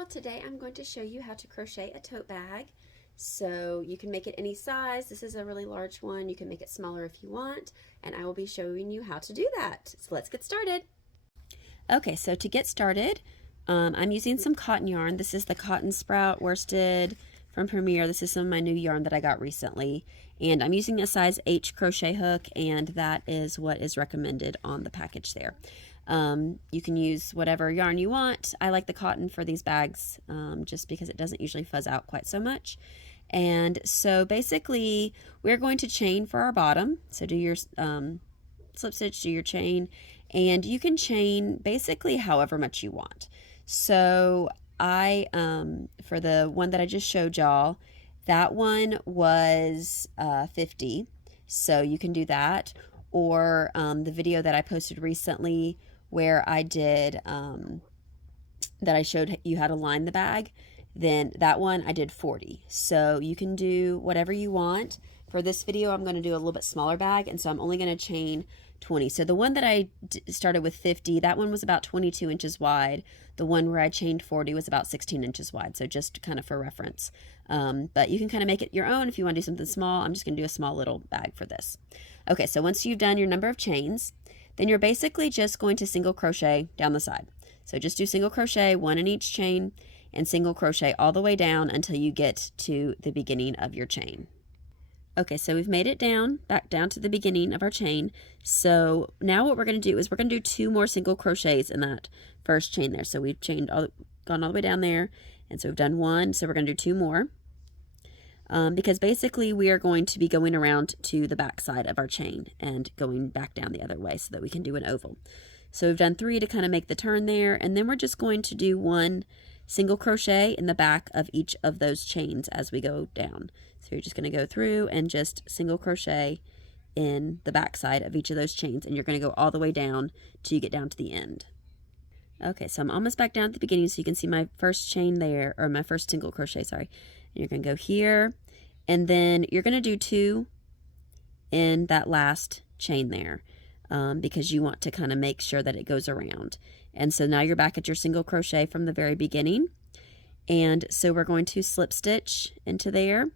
y'all, today I'm going to show you how to crochet a tote bag. So you can make it any size. This is a really large one. You can make it smaller if you want, and I will be showing you how to do that. So let's get started. Okay, so to get started, I'm using some cotton yarn. This is the Cotton Sprout worsted from Premier. This is some of my new yarn that I got recently, and I'm using a size H crochet hook, and that is what is recommended on the package there. You can use whatever yarn you want. I like the cotton for these bags just because it doesn't usually fuzz out quite so much. And so basically we're going to chain for our bottom. So do your slip stitch, do your chain, and you can chain basically however much you want. So I, for the one that I just showed y'all, that one was 50. So you can do that. Or the video that I posted recently where I did, that I showed you how to line the bag, then that one I did 40. So you can do whatever you want. For this video, I'm going to do a little bit smaller bag, and so I'm only going to chain 20. So the one that I started with 50, that one was about 22 inches wide. The one where I chained 40 was about 16 inches wide, so just kind of for reference. But you can kind of make it your own if you want to do something small. I'm just going to do a small little bag for this. Okay, so once you've done your number of chains, then you're basically just going to single crochet down the side. So just do single crochet, one in each chain, and single crochet all the way down until you get to the beginning of your chain. Okay, so we've made it back down to the beginning of our chain. So now what we're going to do is we're going to do 2 more single crochets in that first chain there. So we've gone all the way down there, and so we've done 1, so we're going to do 2 more. Because basically we are going to be going around to the back side of our chain and going back down the other way so that we can do an oval. So we've done 3 to kind of make the turn there, and then we're just going to do 1 single crochet in the back of each of those chains as we go down. So you're just going to go through and just single crochet in the back side of each of those chains, and you're going to go all the way down till you get down to the end. Okay, so I'm almost back down at the beginning, so you can see my first chain there, or my first single crochet, sorry. And you're going to go here, and then you're going to do 2 in that last chain there, because you want to kind of make sure that it goes around. And so now you're back at your single crochet from the very beginning. And so we're going to slip stitch into there,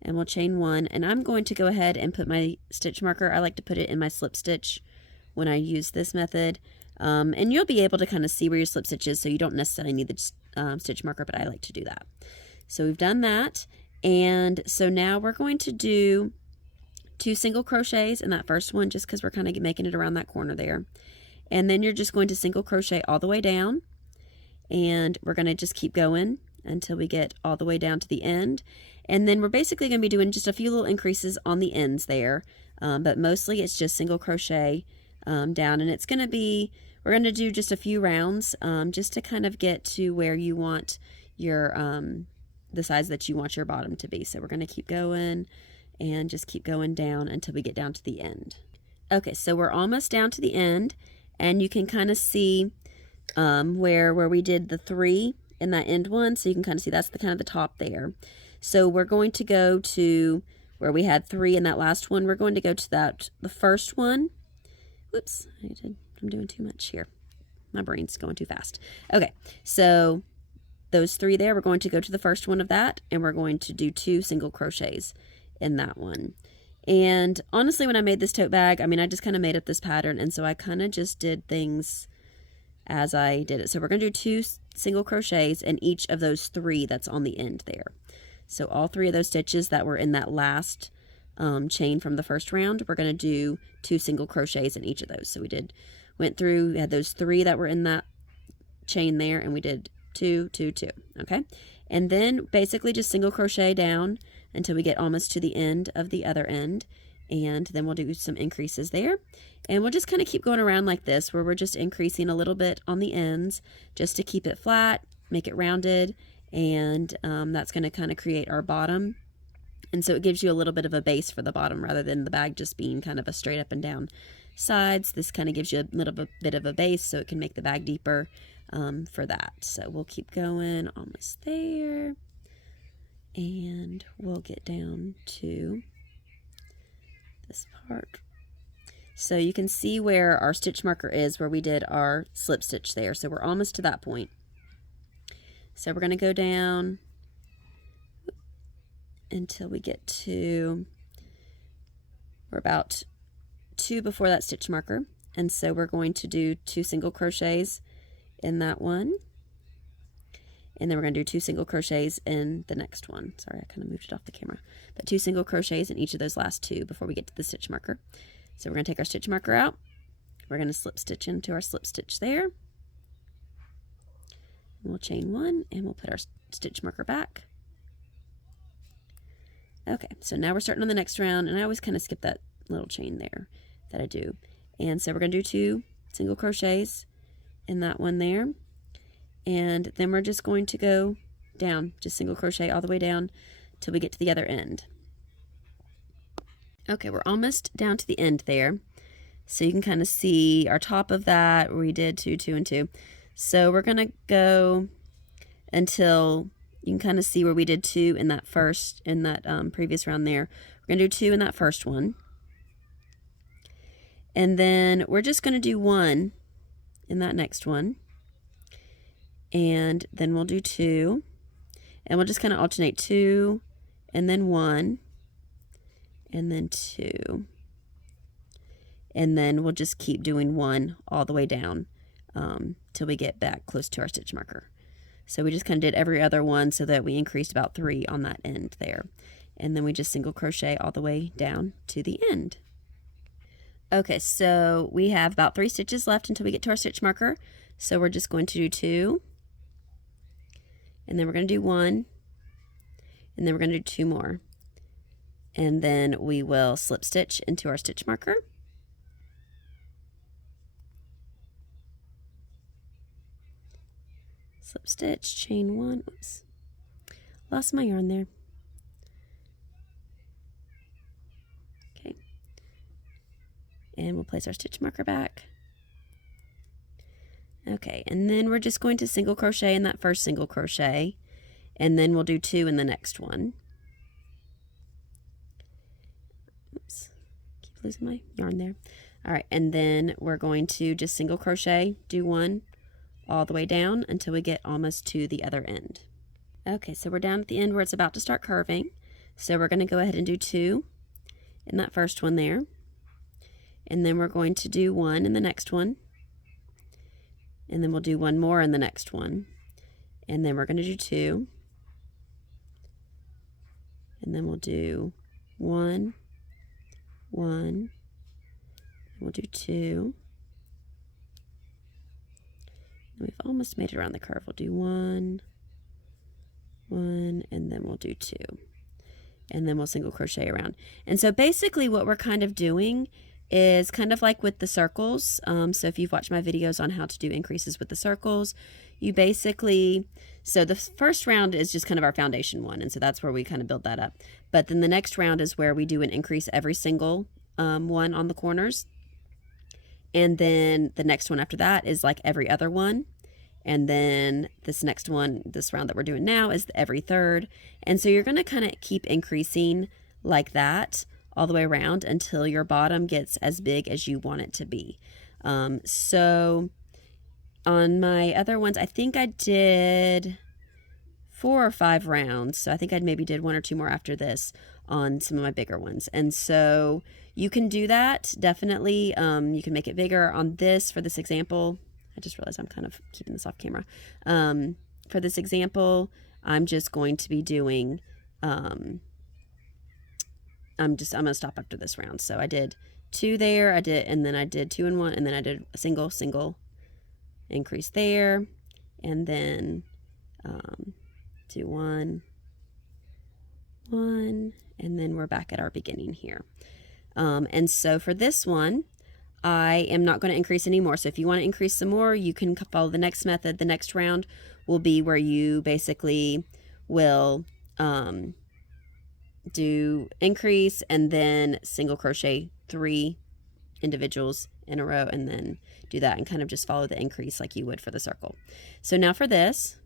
and we'll chain 1. And I'm going to go ahead and put my stitch marker. I like to put it in my slip stitch when I use this method. And you'll be able to kind of see where your slip stitch is, so you don't necessarily need the stitch marker, but I like to do that. So we've done that, and so now we're going to do 2 single crochets in that first one, just because we're kind of making it around that corner there. And then you're just going to single crochet all the way down, and we're going to just keep going until we get all the way down to the end. And then we're basically going to be doing just a few little increases on the ends there, but mostly it's just single crochet down, and it's going to be, we're going to do just a few rounds just to kind of get to where you want your the size that you want your bottom to be. So we're going to keep going and just keep going down until we get down to the end. Okay, so we're almost down to the end, and you can kind of see where we did the 3 in that end one. So you can kind of see that's the kind of the top there. So we're going to go to where we had 3 in that last one. We're going to go to the first one. Whoops, I'm doing too much here. My brain's going too fast. Okay, so those 3 there, we're going to go to the first one of that, and we're going to do 2 single crochets in that one. And honestly, when I made this tote bag, I mean, I just kind of made up this pattern, and so I kind of just did things as I did it. So we're going to do 2 single crochets in each of those 3 that's on the end there. So all 3 of those stitches that were in that last chain from the first round, we're going to do 2 single crochets in each of those. So went through, we had those 3 that were in that chain there, and we did 2, 2, 2. Okay, and then basically just single crochet down until we get almost to the end of the other end, and then we'll do some increases there, and we'll just kind of keep going around like this, where we're just increasing a little bit on the ends just to keep it flat, make it rounded, and that's going to kind of create our bottom. And so it gives you a little bit of a base for the bottom rather than the bag just being kind of a straight up and down sides. This kind of gives you a little bit of a base so it can make the bag deeper for that. So we'll keep going, almost there, and we'll get down to this part. So you can see where our stitch marker is, where we did our slip stitch there. So we're almost to that point. So we're going to go down until we get to, we're about 2 before that stitch marker, and so we're going to do 2 single crochets in that one, and then we're going to do 2 single crochets in the next one. Sorry, I kind of moved it off the camera, but 2 single crochets in each of those last 2 before we get to the stitch marker. So we're going to take our stitch marker out, we're going to slip stitch into our slip stitch there, and we'll chain 1 and we'll put our stitch marker back. Okay, so now we're starting on the next round, and I always kind of skip that little chain there that I do. And so we're going to do 2 single crochets in that one there, and then we're just going to go down, just single crochet all the way down till we get to the other end. Okay, we're almost down to the end there, so you can kind of see our top of that where we did 2, 2, and 2. So we're going to go until you can kind of see where we did 2 in that previous round there. We're going to do 2 in that first one. And then we're just going to do 1 in that next one. And then we'll do 2. And we'll just kind of alternate 2 and then 1 and then 2. And then we'll just keep doing 1 all the way down till we get back close to our stitch marker. So we just kind of did every other one so that we increased about 3 on that end there. And then we just single crochet all the way down to the end. Okay, so we have about 3 stitches left until we get to our stitch marker. So we're just going to do 2, and then we're going to do 1, and then we're going to do 2 more. And then we will slip stitch into our stitch marker. Slip stitch, chain 1, oops, lost my yarn there. Okay, and we'll place our stitch marker back. Okay, and then we're just going to single crochet in that first single crochet, and then we'll do 2 in the next one. Oops, keep losing my yarn there. All right, and then we're going to just single crochet, do 1 all the way down until we get almost to the other end. Okay, so we're down at the end where it's about to start curving. So we're going to go ahead and do 2 in that first one there. And then we're going to do 1 in the next one. And then we'll do 1 more in the next one. And then we're going to do 2. And then we'll do 1, 1, and we'll do 2. And we've almost made it around the curve. We'll do 1, 1, and then we'll do 2. And then we'll single crochet around. And so basically what we're kind of doing is kind of like with the circles. So if you've watched my videos on how to do increases with the circles, you basically, so the first round is just kind of our foundation one, and so that's where we kind of build that up. But then the next round is where we do an increase every single one on the corners. And then the next one after that is like every other one. And then this next one, this round that we're doing now, is every third. And so you're going to kind of keep increasing like that all the way around until your bottom gets as big as you want it to be. So on my other ones, I think I did 4 or 5 rounds. So I think I maybe did 1 or 2 more after this on some of my bigger ones. And so you can do that, definitely. You can make it bigger. On this, for this example, I just realized I'm kind of keeping this off camera. For this example, I'm just going to be doing, I'm going to stop after this round. So I did 2 there, and then I did 2 and 1, and then I did a single increase there, and then do 1, 1, and then we're back at our beginning here. And so for this one, I am not going to increase anymore. So if you want to increase some more, you can follow the next method. The next round will be where you basically will do increase and then single crochet 3 individuals in a row, and then do that and kind of just follow the increase like you would for the circle. So now for this,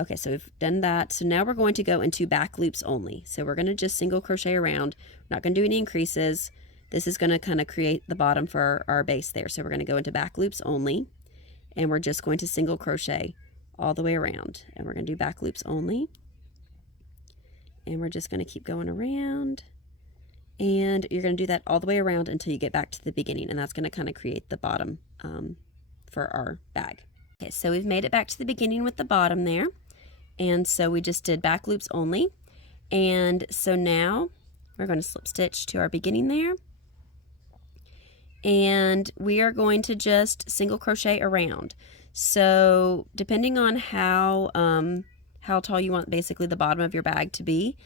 okay, so we've done that. So now we're going to go into back loops only. So we're going to just single crochet around. We're not going to do any increases. This is going to kind of create the bottom for our base there. So we're going to go into back loops only, and we're just going to single crochet all the way around. And we're going to do back loops only. And we're just going to keep going around. And you're going to do that all the way around until you get back to the beginning. And that's going to kind of create the bottom for our bag. Okay, so we've made it back to the beginning with the bottom there. And so we just did back loops only. And so now we're going to slip stitch to our beginning there. And we are going to just single crochet around. So depending on how tall you want basically the bottom of your bag to be,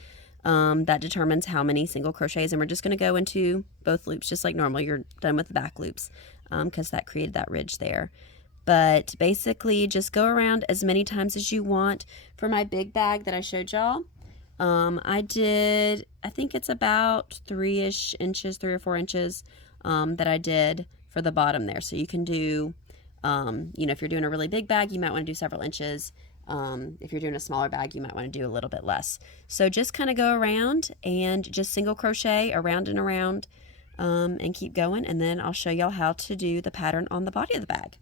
that determines how many single crochets. And we're just going to go into both loops just like normal. You're done with the back loops because that created that ridge there. But basically just go around as many times as you want. For my big bag that I showed y'all, I think it's about 3-ish inches, 3 or 4 inches that I did for the bottom there. So you can do, if you're doing a really big bag, you might want to do several inches. If you're doing a smaller bag, you might want to do a little bit less. So just kind of go around and just single crochet around and around and keep going. And then I'll show y'all how to do the pattern on the body of the bag.